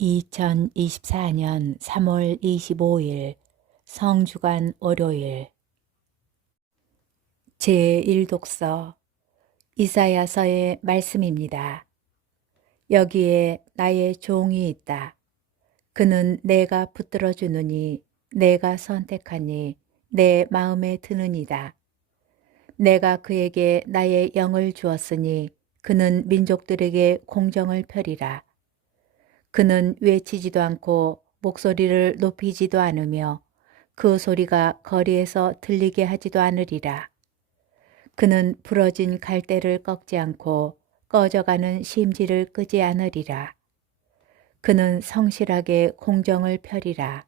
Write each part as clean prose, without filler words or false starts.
2024년 3월 25일 성주간 월요일 제1독서 이사야서의 말씀입니다. 여기에 나의 종이 있다. 그는 내가 붙들어 주느니 내가 선택하니 내 마음에 드느니다. 내가 그에게 나의 영을 주었으니 그는 민족들에게 공정을 펴리라. 그는 외치지도 않고 목소리를 높이지도 않으며 그 소리가 거리에서 들리게 하지도 않으리라. 그는 부러진 갈대를 꺾지 않고 꺼져가는 심지를 끄지 않으리라. 그는 성실하게 공정을 펴리라.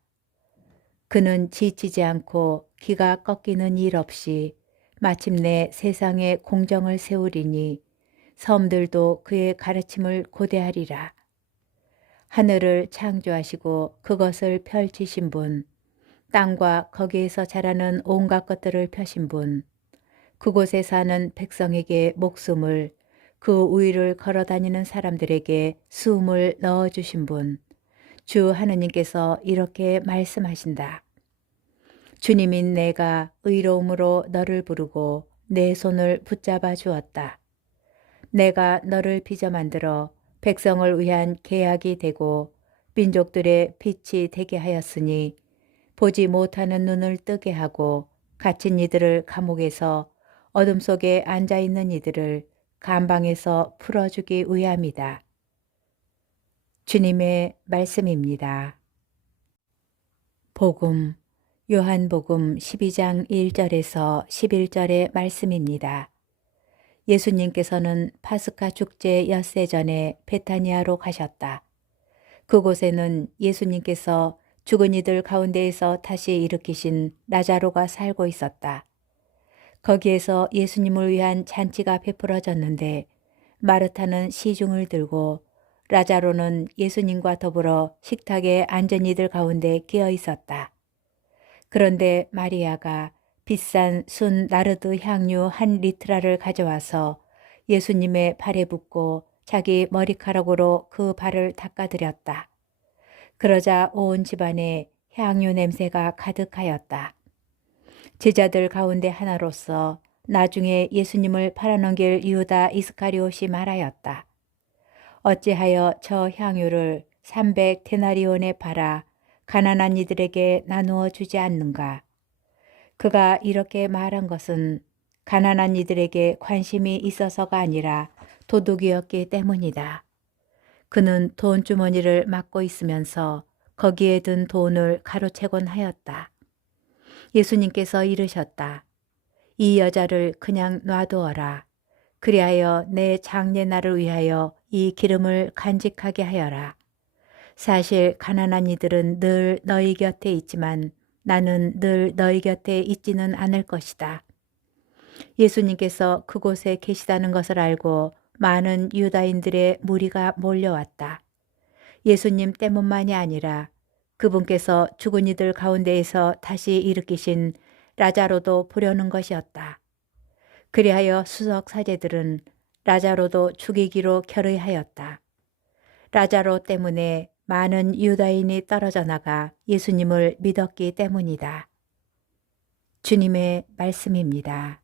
그는 지치지 않고 기가 꺾이는 일 없이 마침내 세상에 공정을 세우리니 섬들도 그의 가르침을 고대하리라. 하늘을 창조하시고 그것을 펼치신 분, 땅과 거기에서 자라는 온갖 것들을 펴신 분, 그곳에 사는 백성에게 목숨을, 그 위를 걸어다니는 사람들에게 숨을 넣어주신 분, 주 하느님께서 이렇게 말씀하신다. 주님인 내가 의로움으로 너를 부르고 내 손을 붙잡아 주었다. 내가 너를 빚어 만들어 백성을 위한 계약이 되고 민족들의 빛이 되게 하였으니 보지 못하는 눈을 뜨게 하고 갇힌 이들을 감옥에서 어둠 속에 앉아있는 이들을 감방에서 풀어주기 위함이다. 주님의 말씀입니다. 복음, 요한복음 12장 1절에서 11절의 말씀입니다. 예수님께서는 파스카 축제 엿새 전에 베타니아로 가셨다. 그곳에는 예수님께서 죽은 이들 가운데에서 다시 일으키신 라자로가 살고 있었다. 거기에서 예수님을 위한 잔치가 베풀어졌는데 마르타는 시중을 들고 라자로는 예수님과 더불어 식탁에 앉은 이들 가운데 끼어 있었다. 그런데 마리아가 비싼 순 나르드 향유 1리트라를 가져와서 예수님의 발에 붓고 자기 머리카락으로 그 발을 닦아드렸다. 그러자 온 집안에 향유 냄새가 가득하였다. 제자들 가운데 하나로서 나중에 예수님을 팔아넘길 유다 이스카리옷이 말하였다. 어찌하여 저 향유를 300데나리온에 팔아 가난한 이들에게 나누어 주지 않는가? 그가 이렇게 말한 것은 가난한 이들에게 관심이 있어서가 아니라 도둑이었기 때문이다. 그는 돈주머니를 막고 있으면서 거기에 든 돈을 가로채곤 하였다. 예수님께서 이르셨다. 이 여자를 그냥 놔두어라. 그리하여 내 장례날을 위하여 이 기름을 간직하게 하여라. 사실 가난한 이들은 늘 너희 곁에 있지만 나는 늘 너희 곁에 있지는 않을 것이다. 예수님께서 그곳에 계시다는 것을 알고 많은 유다인들의 무리가 몰려왔다. 예수님 때문만이 아니라 그분께서 죽은 이들 가운데에서 다시 일으키신 라자로도 보려는 것이었다. 그리하여 수석 사제들은 라자로도 죽이기로 결의하였다. 라자로 때문에 많은 유다인이 떨어져 나가 예수님을 믿었기 때문이다. 주님의 말씀입니다.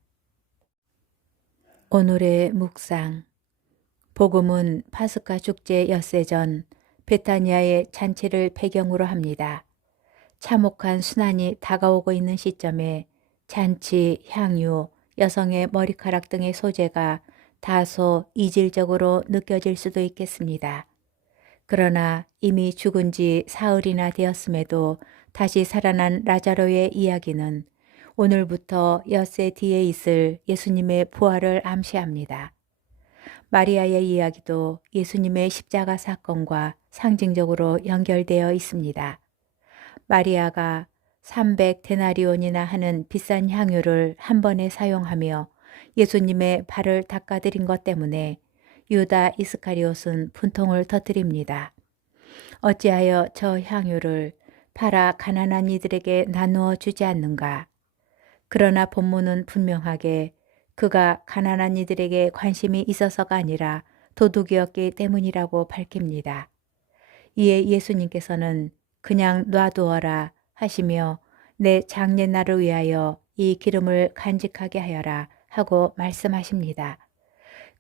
오늘의 묵상. 복음은 파스카 축제 엿새 전 베타니아의 잔치를 배경으로 합니다. 참혹한 순환이 다가오고 있는 시점에 잔치, 향유, 여성의 머리카락 등의 소재가 다소 이질적으로 느껴질 수도 있겠습니다. 그러나 이미 죽은 지 사흘이나 되었음에도 다시 살아난 라자로의 이야기는 오늘부터 엿새 뒤에 있을 예수님의 부활을 암시합니다. 마리아의 이야기도 예수님의 십자가 사건과 상징적으로 연결되어 있습니다. 마리아가 300데나리온이나 하는 비싼 향유를 한 번에 사용하며 예수님의 발을 닦아드린 것 때문에 유다 이스카리옷은 분통을 터뜨립니다. 어찌하여 저 향유를 팔아 가난한 이들에게 나누어 주지 않는가? 그러나 본문은 분명하게 그가 가난한 이들에게 관심이 있어서가 아니라 도둑이었기 때문이라고 밝힙니다. 이에 예수님께서는 그냥 놔두어라 하시며 내 장례 날을 위하여 이 기름을 간직하게 하여라 하고 말씀하십니다.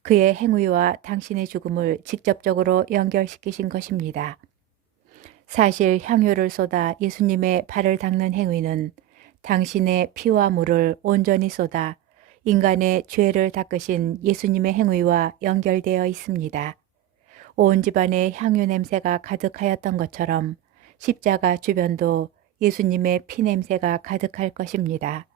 그의 행위와 당신의 죽음을 직접적으로 연결시키신 것입니다. 사실 향유를 쏟아 예수님의 발을 닦는 행위는 당신의 피와 물을 온전히 쏟아 인간의 죄를 닦으신 예수님의 행위와 연결되어 있습니다. 온 집안에 향유 냄새가 가득하였던 것처럼 십자가 주변도 예수님의 피 냄새가 가득할 것입니다.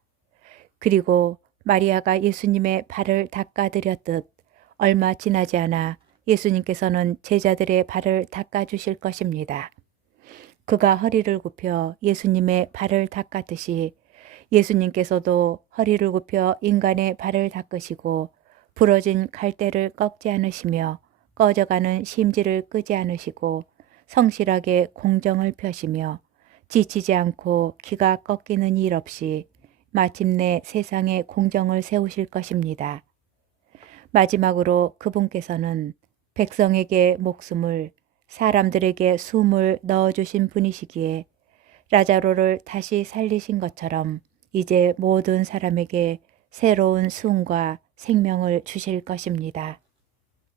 그리고 마리아가 예수님의 발을 닦아드렸듯 얼마 지나지 않아 예수님께서는 제자들의 발을 닦아주실 것입니다. 그가 허리를 굽혀 예수님의 발을 닦았듯이 예수님께서도 허리를 굽혀 인간의 발을 닦으시고 부러진 갈대를 꺾지 않으시며 꺼져가는 심지를 끄지 않으시고 성실하게 공정을 펴시며 지치지 않고 기가 꺾이는 일 없이 마침내 세상에 공정을 세우실 것입니다. 마지막으로 그분께서는 백성에게 목숨을 사람들에게 숨을 넣어주신 분이시기에 라자로를 다시 살리신 것처럼 이제 모든 사람에게 새로운 숨과 생명을 주실 것입니다.